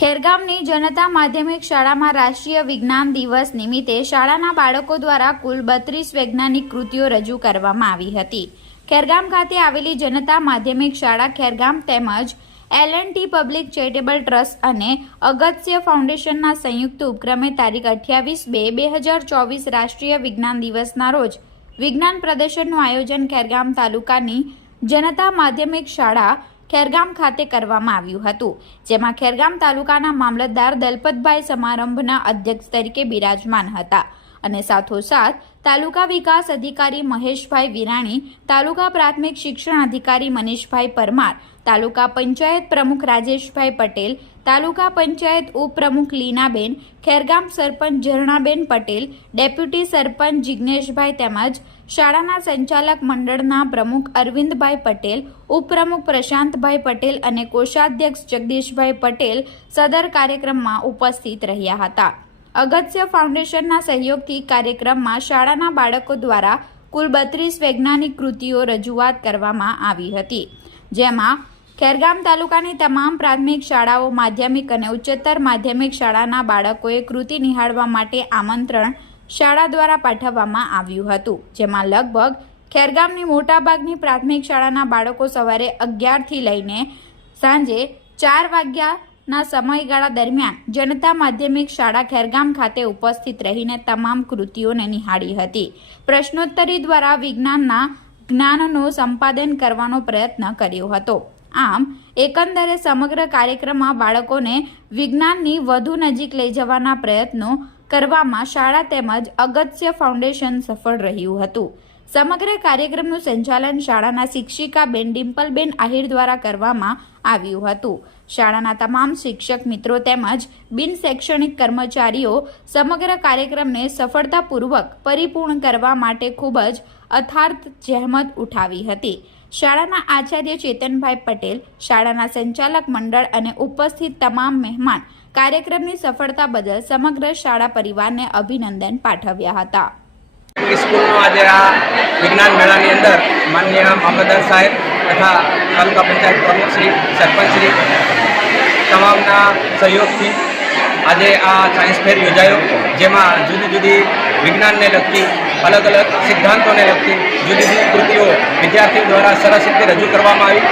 ખેરગામની જનતા માધ્યમિક શાળામાં રાષ્ટ્રીય વિજ્ઞાન દિવસ નિમિત્તે શાળાના બાળકો દ્વારા કુલ બત્રીસ વૈજ્ઞાનિક કૃતિઓ રજૂ કરવામાં આવી હતી. ખેરગામ ખાતે આવેલી જનતા માધ્યમિક શાળા ખેરગામ તેમજ L and T public charitable trust અને અગત્ય ફાઉન્ડેશનના સંયુક્ત ઉપક્રમે તારીખ અઠ્યાવીસ બે બે હજાર ચોવીસ રાષ્ટ્રીય વિજ્ઞાન દિવસના રોજ વિજ્ઞાન પ્રદર્શનનું આયોજન ખેરગામ તાલુકાની જનતા માધ્યમિક શાળા ખેરગામ ખાતે કરવામાં આવ્યું હતું, જેમાં ખેરગામ તાલુકાના મામલતદાર દલપતભાઈ સમારંભના અધ્યક્ષ તરીકે બિરાજમાન હતા. અને સાથોસાથ, તાલુકા વિકાસ અધિકારી મહેશભાઈ વિરાણી, તાલુકા પ્રાથમિક શિક્ષણ અધિકારી મનીષભાઈ પરમાર, તાલુકા પંચાયત પ્રમુખ રાજેશભાઈ પટેલ, તાલુકા પંચાયત ઉપપ્રમુખ લીનાબેન, ખેરગામ સરપંચ ઝરણાબેન પટેલ, ડેપ્યુટી સરપંચ જિજ્ઞેશભાઈ તેમજ શાળાના સંચાલક મંડળના પ્રમુખ અરવિંદભાઈ પટેલ, ઉપપ્રમુખ પ્રશાંતભાઈ પટેલ અને કોષાધ્યક્ષ જગદીશભાઈ પટેલ સદર કાર્યક્રમમાં ઉપસ્થિત રહ્યા હતા. અગત્ય ફાઉન્ડેશનના સહયોગથી કાર્યક્રમમાં શાળાના બાળકો દ્વારા કુલ બત્રીસ વૈજ્ઞાનિક કૃતિઓ રજૂઆત કરવામાં આવી હતી, જેમાં ખેરગામ તાલુકાની તમામ પ્રાથમિક શાળાઓ, માધ્યમિક અને ઉચ્ચતર માધ્યમિક શાળાના બાળકોએ કૃતિ નિહાળવા માટે આમંત્રણ શાળા દ્વારા પાઠવવામાં આવ્યું હતું, જેમાં લગભગ ખેરગામની મોટાભાગની પ્રાથમિક શાળાના બાળકો સવારે અગિયારથી લઈને સાંજે ચાર વાગ્યાના સમયગાળા દરમિયાન જનતા માધ્યમિક શાળા ખેરગામ ખાતે ઉપસ્થિત રહીને તમામ કૃતિઓને નિહાળી હતી. પ્રશ્નોત્તરી દ્વારા વિજ્ઞાનના જ્ઞાનનું સંપાદન કરવાનો પ્રયત્ન કર્યો હતો. આમ, એકંદરે સમગ્ર કાર્યક્રમમાં બાળકોને વિજ્ઞાનની વધુ નજીક લઈ જવાના પ્રયત્નો કરવામાં શાળા તેમજ અગત્ય ફાઉન્ડેશન સફળ રહ્યું હતું. સમગ્ર કાર્યક્રમનું સંચાલન શાળાના શિક્ષિકા બેન ડિમ્પલબેન આહિર દ્વારા કરવામાં આવ્યું હતું. શાળાના તમામ શિક્ષક મિત્રો તેમજ બિન શૈક્ષણિક કર્મચારીઓ સમગ્ર કાર્યક્રમને સફળતાપૂર્વક પરિપૂર્ણ કરવા માટે ખૂબ જ અથાર્થ જહેમત ઉઠાવી હતી. શાળાના આચાર્ય ચેતનભાઈ પટેલ, શાળાના સંચાલક મંડળ અને ઉપસ્થિત તમામ મહેમાન કાર્યક્રમની સફળતા બદલ સમગ્ર શાળા પરિવારને અભિનંદન પાઠવ્યા હતા. સ્કૂલનો આજે આ વિજ્ઞાન મેળાની અંદર માનનીય મામલતદાર સાહેબ તથા તાલુકા પંચાયત પ્રમુખશ્રી સરપંચશ્રી તમામના સહયોગથી આજે આ સાયન્સ ફેર યોજાયો, જેમાં જુદી જુદી વિજ્ઞાનને લગતી, અલગ અલગ સિદ્ધાંતોને લગતી જુદી જુદી કૃતિઓ વિદ્યાર્થીઓ દ્વારા સરસ રીતે રજૂ કરવામાં આવી.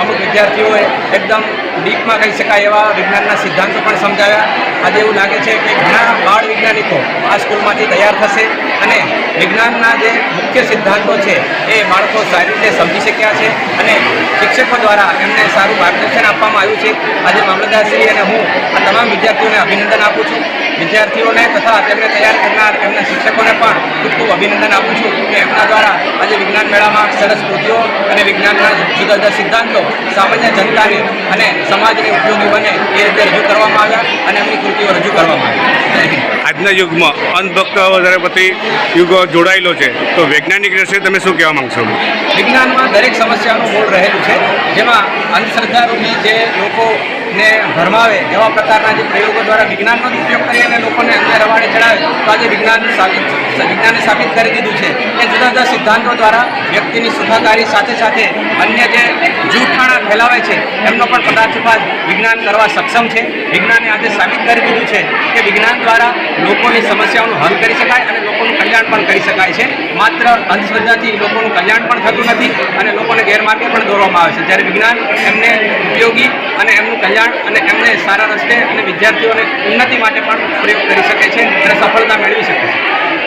અમુક વિદ્યાર્થીઓએ એકદમ ડીપમાં કહી શકાય એવા વિજ્ઞાનના સિદ્ધાંતો પણ સમજાવ્યા. આજે એવું લાગે છે કે ઘણા બાળ વૈજ્ઞાનિકો આ સ્કૂલમાંથી તૈયાર થશે. વિજ્ઞાનના જે મુખ્ય સિદ્ધાંતો છે, એ બાળકો સારી રીતે સમજી શક્યા છે અને શિક્ષકો દ્વારા એમને સારું માર્ગદર્શન આપવામાં આવ્યું છે. આજે મામલતદારશ્રી અને હું આ તમામ વિદ્યાર્થીઓને અભિનંદન આપું છું. વિદ્યાર્થીઓને તથા તેમને તૈયાર કરનાર એમના શિક્ષકોને પણ ખૂબ ખૂબ અભિનંદન આપું છું કે એમના દ્વારા આજે વિજ્ઞાન મેળામાં સરસ કૃતિઓ અને વિજ્ઞાનના જુદા જુદા સિદ્ધાંતો સામાન્ય જનતાની અને સમાજને ઉપયોગી બને એ રીતે રજૂ કરવામાં આવ્યા અને એમની કૃતિઓ રજૂ કરવામાં આવી. આજના યુગમાં અંધભક્ત વધારે બધી યુગ જોડાયેલો છે. તો વૈજ્ઞાનિક દ્રષ્ટિએ તમે શું કહેવા માંગશો? વિજ્ઞાનમાં દરેક સમસ્યાનું મૂળ રહેલું છે. જેમાં અંધશ્રદ્ધારૂપી જે લોકોને ભરમાવે એવા પ્રકારના જે પ્રયોગો દ્વારા વિજ્ઞાનનો જ ઉપયોગ કરી અને લોકોને અંદર રવાડે ચડાવે, તો આજે વિજ્ઞાન સાબિત વિજ્ઞાને સાબિત કરી દીધું છે. કે જુદા જુદા સિદ્ધાંતો દ્વારા વ્યક્તિની સુખાકારી સાથે સાથે અન્ય જે જૂઠાણા ફેલાવે છે, એમનો પણ પદાર્થપાત વિજ્ઞાન કરવા સક્ષમ છે. વિજ્ઞાને આજે સાબિત કરી દીધું છે કે વિજ્ઞાન દ્વારા લોકોની સમસ્યાઓનું હલ કરી શકાય અને લોકોનું કલ્યાણ પણ કરી શકાય છે. માત્ર અંધશ્રદ્ધાથી લોકોનું કલ્યાણ પણ થતું નથી અને લોકોને ગેરમાર્ગે પણ દોરવામાં આવે છે. જ્યારે વિજ્ઞાન એમને ઉપયોગી અને એમનું કલ્યાણ અને એમને સારા રસ્તે અને વિદ્યાર્થીઓને ઉન્નતિ માટે પણ પ્રયોગ કરી શકે છે અને સફળતા મેળવી શકે છે.